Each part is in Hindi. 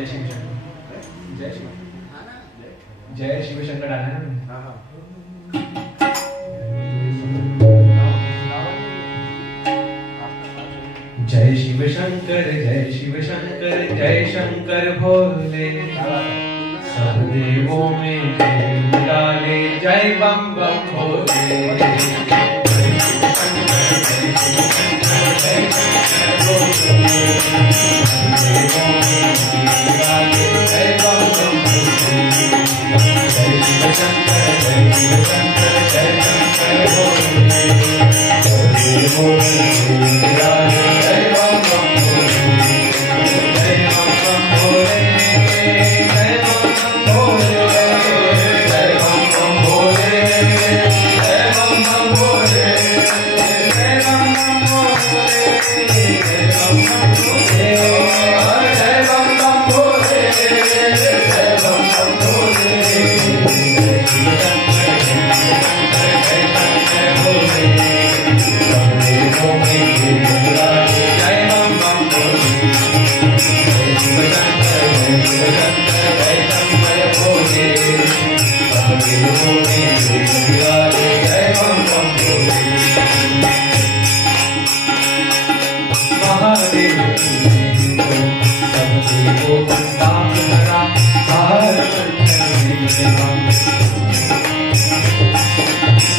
जय शिव शंकर, जय शिव, जय शिव शंकर डाला है ना। जय शिव शंकर, जय शिव शंकर, जय शंकर भोले, सब देवों में जय डाले, जय बम बम भोले। जय शिव शंकर, जय शिव शंकर, जय शंकर भोले, सब देवों में जय डाले, जय बम बम भोले। जय शिव शंकर, जय शिव शंकर, जय शंकर भोले, सब देवों में जय डाले, जय बम बम भोले, जय बम बम भोले, जय बम बम भोले, जय बम बम भोले, जय बम बम भोले, जय बम बम भोले, जय बम बम भोले, जय बम बम भोले, जय बम बम भोले। जय शिव शंकर, जय शंकर भोले, सब देवों में जय डाले, जय बम बम भोले। जय शिव शंकर, जय शिव शंकर, जय शंकर भोले, सब देवों में जय डाले, जय बम बम भोले। महादेव तुमने को सब देवों का ताप भरा, हर बंधन में हम।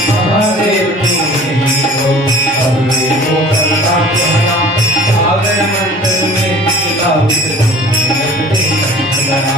महादेव तुमने को सब देवों का ताप भरा, सागर मंडल में चितावित तुमने लगते संतरा।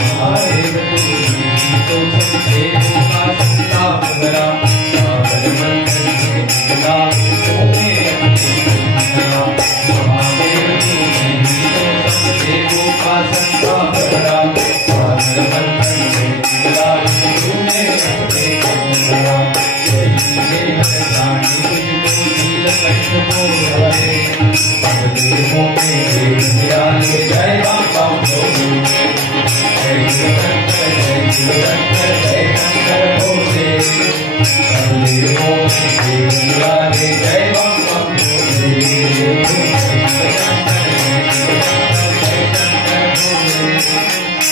महादेव तुमने तो सब देवों का संताप भरा, सागर मंडल में चितावित तुमने लगते संतरा। महादेव तुमने तो सब देवों का संताप भरा, सागर मंडल में चितावित तुमने लगते संतरा। जय हरदानी तुझको नील कंठ मोहरे, सब देवों में जय डाले, जय बम बम भोले। जय शिव शंकर, जय शिव शंकर, जय शंकर भोले, सब देवों में जय डाले, जय बम बम भोले। जय शिव शंकर, जय शिव शंकर, जय शंकर भोले,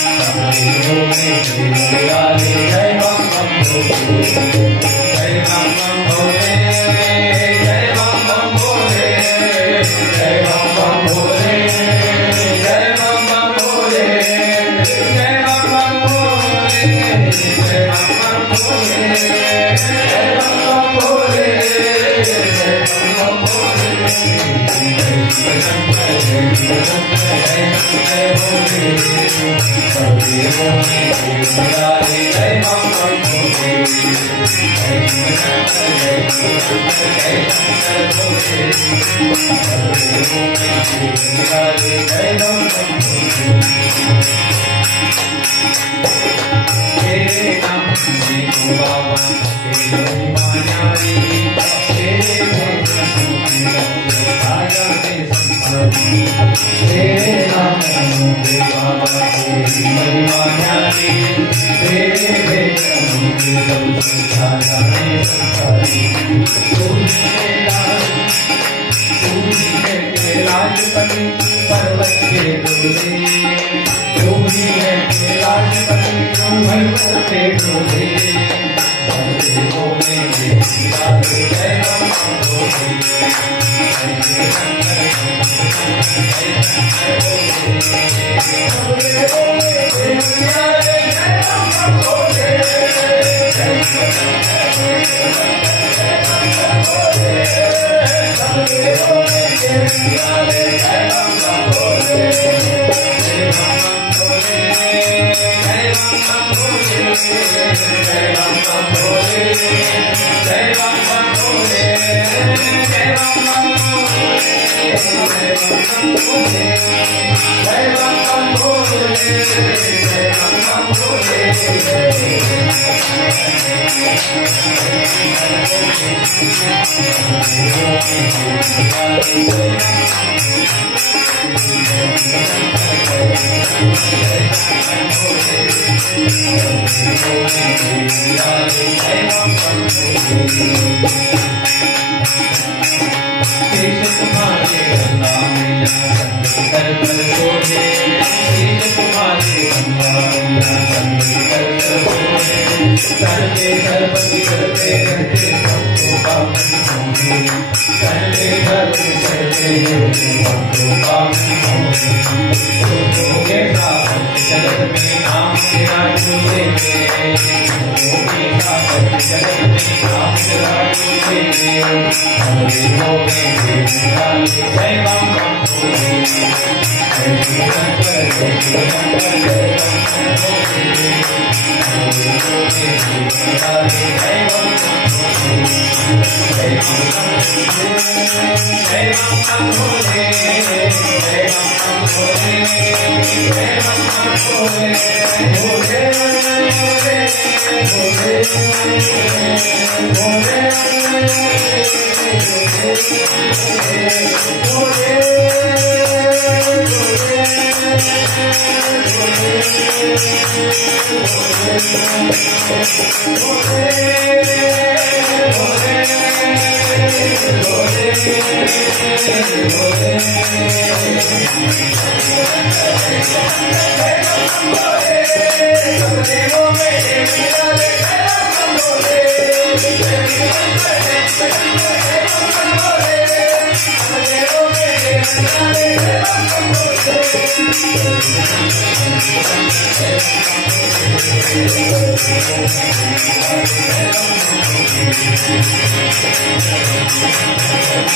सब देवों में जय डाले, जय बम बम भोले। जय बम बम भोले, जय बम बम भोले, जय बम बम भोले, जय बम बम भोले, जय बम बम भोले, जय बम बम भोले, जय बम बम भोले, जय बम बम भोले। जय शिव शंकर, जय शिव शंकर, जय शंकर भोले, सब देवों में जय डाले, जय बम बम भोले। जय शिव शंकर, जय शिव शंकर, जय शंकर भोले, सब देवों में जय डाले, जय बम बम भोले। तेरे नाम में हो बाबा, तेरी महिमा न्यारी, तेरे भेद में राजा के संसारी। तेरे नाम में बाबा, तेरी महिमा न्यारी, तेरे भेद में राजा के संसारी। तू ही है के राजपति, पर्वत के डोले, तू ही है के राजपति, पर्वत के डोले, सब देवों में जय डाले, जय बम बम भोले। जय शिव शंकर, जय शंकर भोले, सब देवों में जय डाले, जय बम बम भोले। जय शिव शंकर, जय शिव शंकर, जय शंकर भोले, सब देवों में जय डाले, जय बम बम भोले। जय बम बम भोले, जय बम बम भोले, जय बम बम भोले, जय बम बम भोले, जय बम बम भोले, जय बम बम भोले, जय बम बम भोले, जय बम बम भोले। शीश तुम्हारे गंगा मैया संत कर कर सोहे शीश तुम्हारे गंगा मैया संत कर कर सोहे करते सर्वति करते रहते सबको पावन होंगे करते सर्वति करते रहते सबको पावन होंगे होगे साहब जगत में नाम तेरा चूमेंगे होगे साहब जगत में नाम तेरा चूमेंगे हमारे होगे जय राम राम होगे जय शंकर जय शंकर जय राम होगे हमारे होगे जय राम जय राम होगे जय राम होगे जय राम होगे होगे